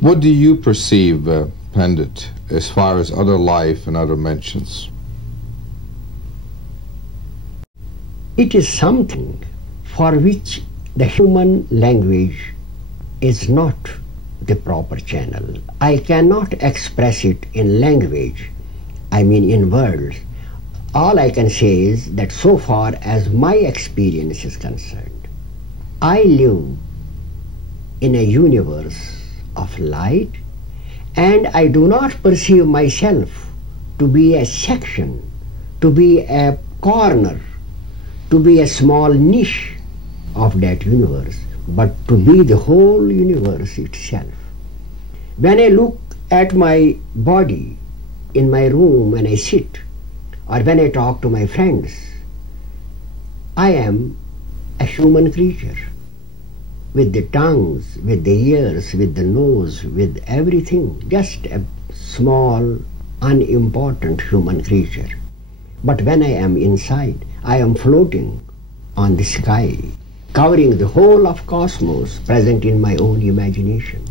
What do you perceive, Pandit, as far as other life and other mentions? It is something for which the human language is not the proper channel. I cannot express it in language, I mean in words. All I can say is that so far as my experience is concerned, I live in a universe of light, and I do not perceive myself to be a section, to be a corner, to be a small niche of that universe, but to be the whole universe itself. When I look at my body in my room when I sit, or when I talk to my friends, I am a human creature, with the tongues, with the ears, with the nose, with everything, just a small, unimportant human creature. But when I am inside, I am floating on the sky, covering the whole of cosmos present in my own imagination.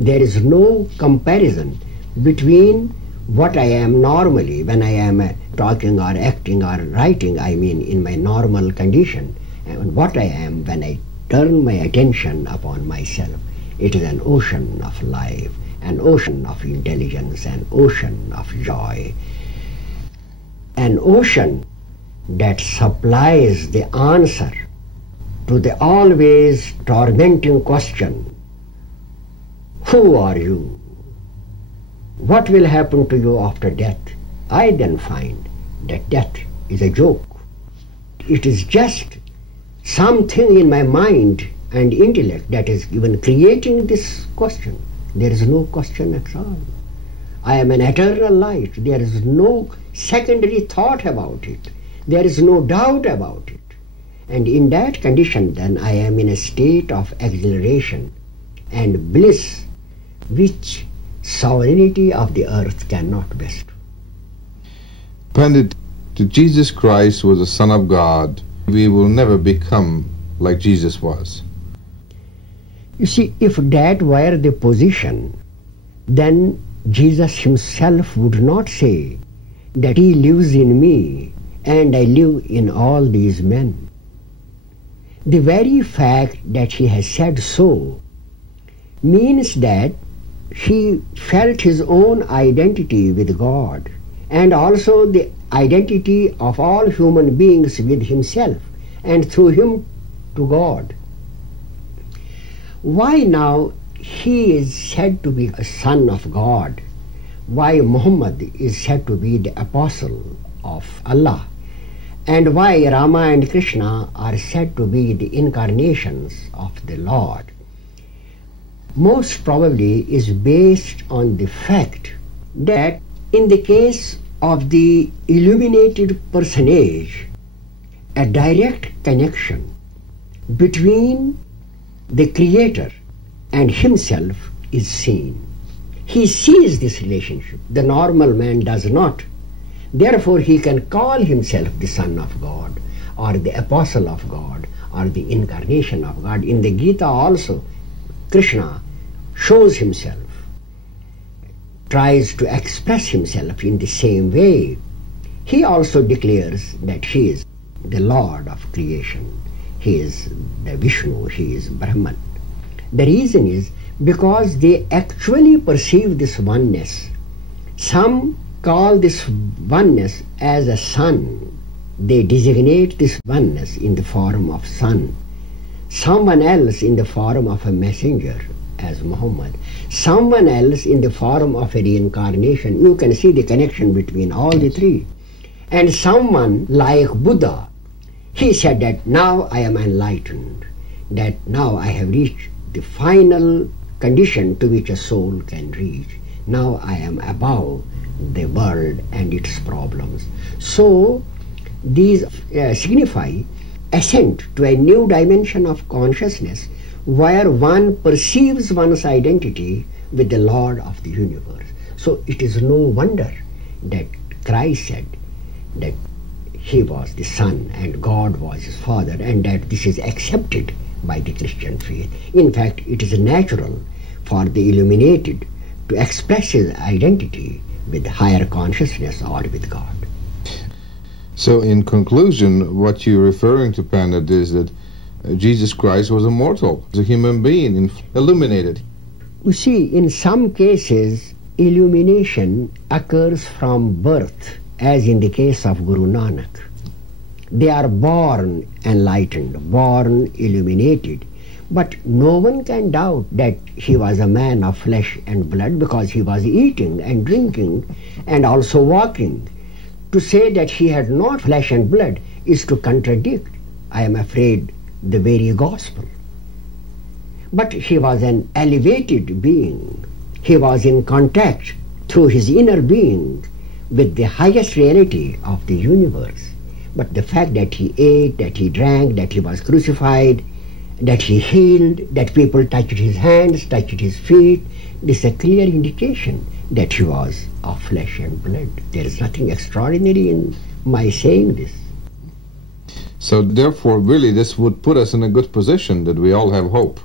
There is no comparison between what I am normally when I am talking or acting or writing, I mean in my normal condition, and what I am when I turn my attention upon myself. It is an ocean of life, an ocean of intelligence, an ocean of joy, an ocean that supplies the answer to the always tormenting question, who are you? What will happen to you after death? I then find that death is a joke. It is just something in my mind and intellect that is even creating this question. There is no question at all. I am an eternal light. There is no secondary thought about it. There is no doubt about it. And in that condition, then, I am in a state of exhilaration and bliss which sovereignty of the earth cannot bestow. Pandit, if Jesus Christ was the Son of God, we will never become like Jesus was. You see, if that were the position, then Jesus himself would not say that he lives in me and I live in all these men. The very fact that he has said so means that he felt his own identity with God and also the identity of all human beings with himself and through him to God. Why now he is said to be a son of God? Why Muhammad is said to be the apostle of Allah? And why Rama and Krishna are said to be the incarnations of the Lord? Most probably is based on the fact that in the case of the illuminated personage, a direct connection between the Creator and himself is seen. He sees this relationship. The normal man does not. Therefore he can call himself the Son of God or the Apostle of God or the Incarnation of God. In the Gita also, Krishna shows himself, tries to express himself in the same way. He also declares that he is the Lord of creation. He is the Vishnu, he is Brahman. The reason is because they actually perceive this oneness. Some call this oneness as a sun. They designate this oneness in the form of sun. Someone else in the form of a messenger as Muhammad. Someone else in the form of a reincarnation. You can see the connection between all the three. And someone like Buddha, he said that now I am enlightened, that now I have reached the final condition to which a soul can reach. Now I am above the world and its problems. So these signify ascent to a new dimension of consciousness where one perceives one's identity with the Lord of the universe. So it is no wonder that Christ said that he was the Son and God was his Father, and that this is accepted by the Christian faith. In fact, it is natural for the illuminated to express his identity with higher consciousness or with God. So in conclusion, what you're referring to, Pandit, is that Jesus Christ was immortal, a human being, illuminated. You see, in some cases, illumination occurs from birth, as in the case of Guru Nanak. They are born enlightened, born illuminated, but no one can doubt that he was a man of flesh and blood because he was eating and drinking and also walking. To say that he had not flesh and blood is to contradict, I am afraid, the very gospel. But he was an elevated being. He was in contact through his inner being with the highest reality of the universe. But the fact that he ate, that he drank, that he was crucified, that he healed, that people touched his hands, touched his feet, this is a clear indication that he was of flesh and blood. There is nothing extraordinary in my saying this. So therefore, really, this would put us in a good position that we all have hope.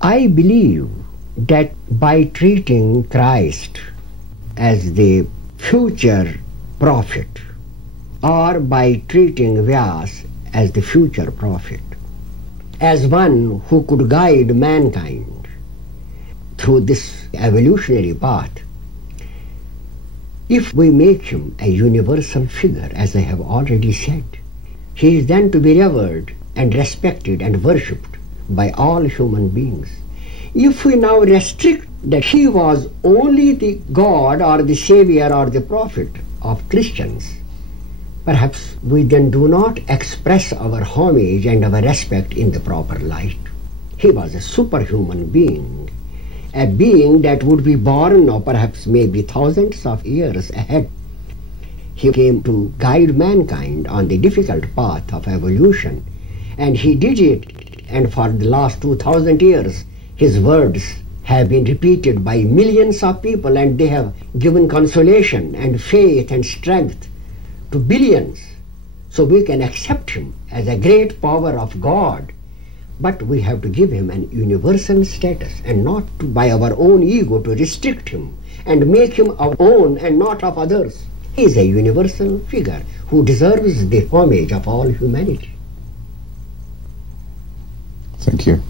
I believe that by treating Christ as the future prophet, or by treating Vyas as the future prophet, as one who could guide mankind through this evolutionary path, if we make him a universal figure, as I have already said, he is then to be revered and respected and worshipped by all human beings. If we now restrict that he was only the God or the Savior or the prophet of Christians, perhaps we then do not express our homage and our respect in the proper light. He was a superhuman being, a being that would be born or perhaps maybe thousands of years ahead. He came to guide mankind on the difficult path of evolution, and he did it, and for the last 2000 years his words have been repeated by millions of people, and they have given consolation and faith and strength to billions. So we can accept him as a great power of God, but we have to give him an universal status, and not to, by our own ego, to restrict him and make him our own and not of others. He is a universal figure who deserves the homage of all humanity. Thank you.